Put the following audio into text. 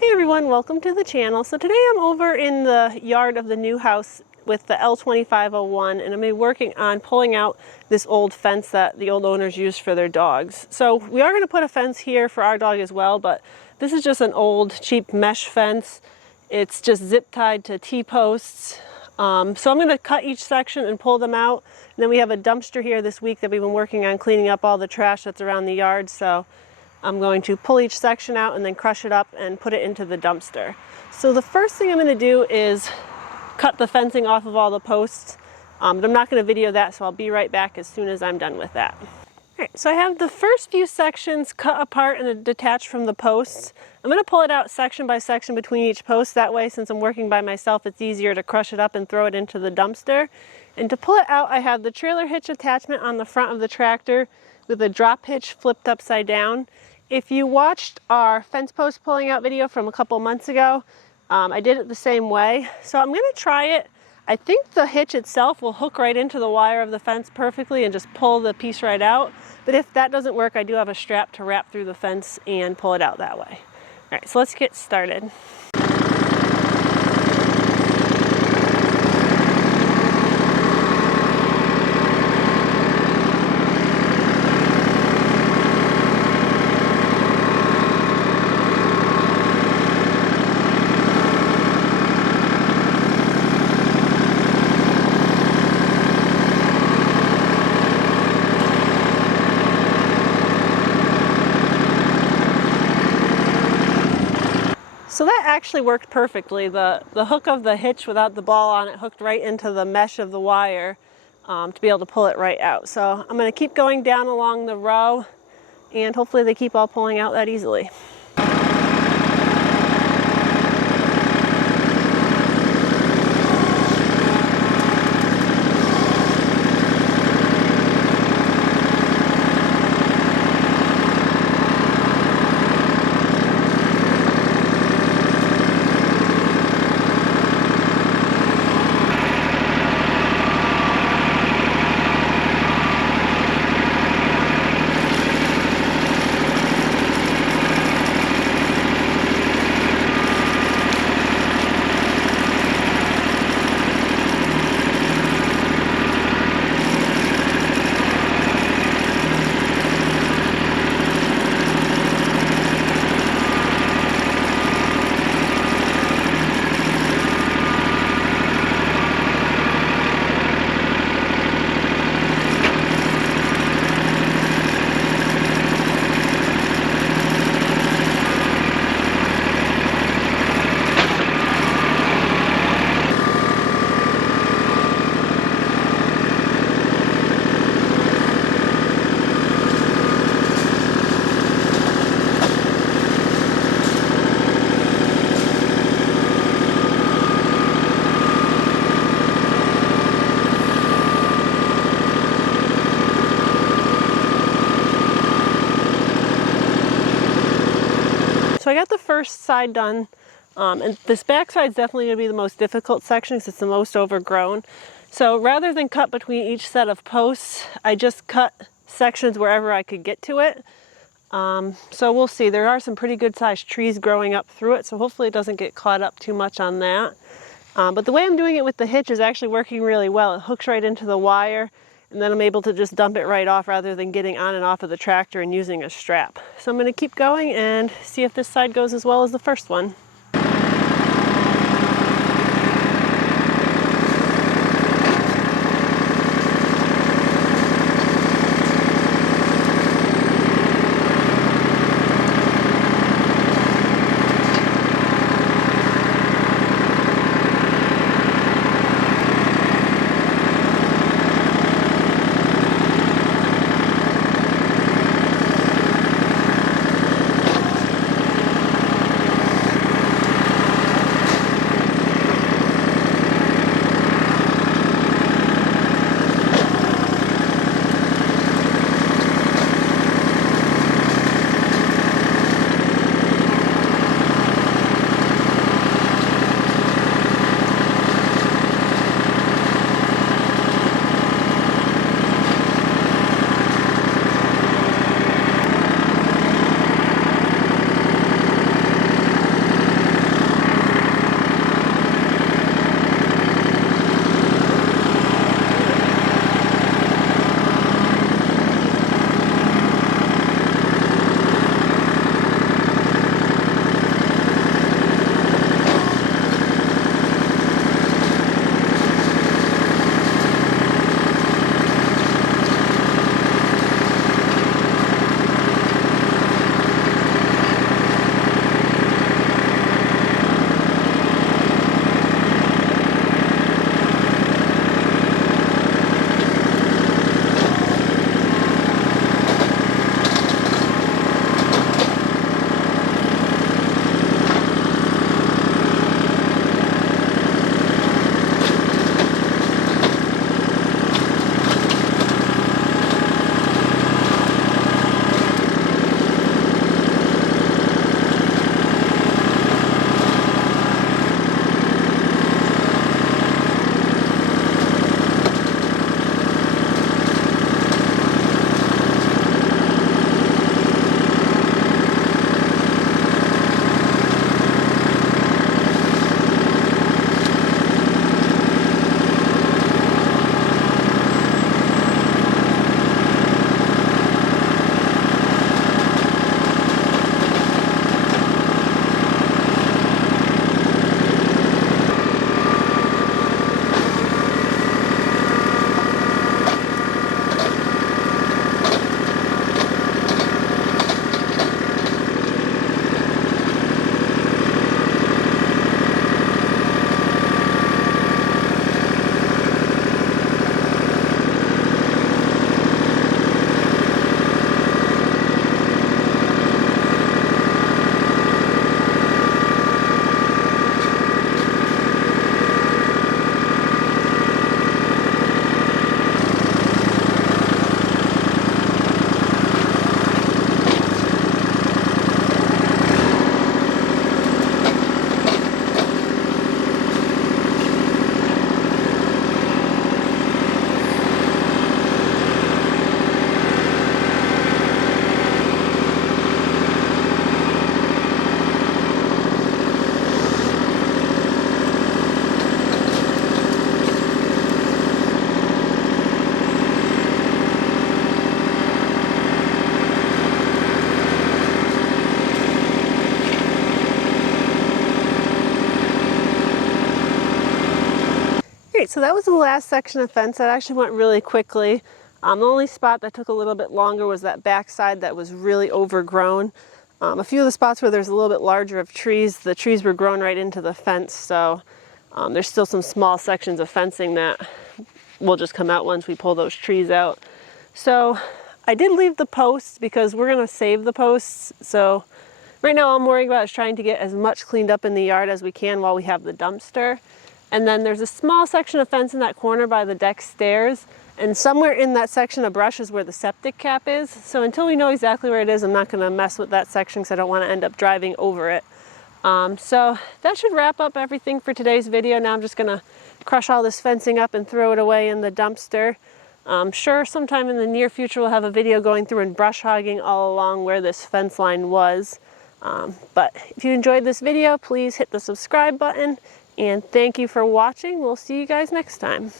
Hey everyone, welcome to the channel. So today I'm over in the yard of the new house with the L2501 and I'm going to be working on pulling out this old fence that the old owners used for their dogs. So we are going to put a fence here for our dog as well, but this is just an old cheap mesh fence. It's just zip tied to T-posts. So I'm going to cut each section and pull them out. And then we have a dumpster here this week that we've been working on cleaning up all the trash that's around the yard. So I'm going to pull each section out and then crush it up and put it into the dumpster. So the first thing I'm going to do is cut the fencing off of all the posts. But I'm not going to video that, so I'll be right back as soon as I'm done with that. Alright, so I have the first few sections cut apart and detached from the posts. I'm going to pull it out section by section between each post. That way, since I'm working by myself, it's easier to crush it up and throw it into the dumpster. And to pull it out, I have the trailer hitch attachment on the front of the tractor with a drop hitch flipped upside down. If you watched our fence post pulling out video from a couple months ago, I did it the same way. So I'm going to try it. I think the hitch itself will hook right into the wire of the fence perfectly and just pull the piece right out. But if that doesn't work, I do have a strap to wrap through the fence and pull it out that way. All right, so let's get started. So that actually worked perfectly. The hook of the hitch without the ball on it hooked right into the mesh of the wire to be able to pull it right out. So I'm going to keep going down along the row and hopefully they keep all pulling out that easily. So I got the first side done, and this back side is definitely going to be the most difficult section because it's the most overgrown. So rather than cut between each set of posts, I just cut sections wherever I could get to it. So we'll see. There are some pretty good sized trees growing up through it, so hopefully it doesn't get caught up too much on that. But the way I'm doing it with the hitch is actually working really well. It hooks right into the wire, and then I'm able to just dump it right off rather than getting on and off of the tractor and using a strap. So I'm going to keep going and see if this side goes as well as the first one. right, so that was the last section of fence. That actually went really quickly. The only spot that took a little bit longer was that back side that was really overgrown. A few of the spots where there's a little bit larger of trees, the trees were grown right into the fence, so there's still some small sections of fencing that will just come out once we pull those trees out. So I did leave the posts because we're going to save the posts. So right now all I'm worrying about is trying to get as much cleaned up in the yard as we can while we have the dumpster. And then there's a small section of fence in that corner by the deck stairs, and somewhere in that section of brush is where the septic cap is. So until we know exactly where it is, I'm not going to mess with that section because I don't want to end up driving over it. So that should wrap up everything for today's video. Now I'm just going to crush all this fencing up and throw it away in the dumpster. Sure, sometime in the near future we'll have a video going through and brush hogging all along where this fence line was. But if you enjoyed this video, please hit the subscribe button. And thank you for watching. We'll see you guys next time.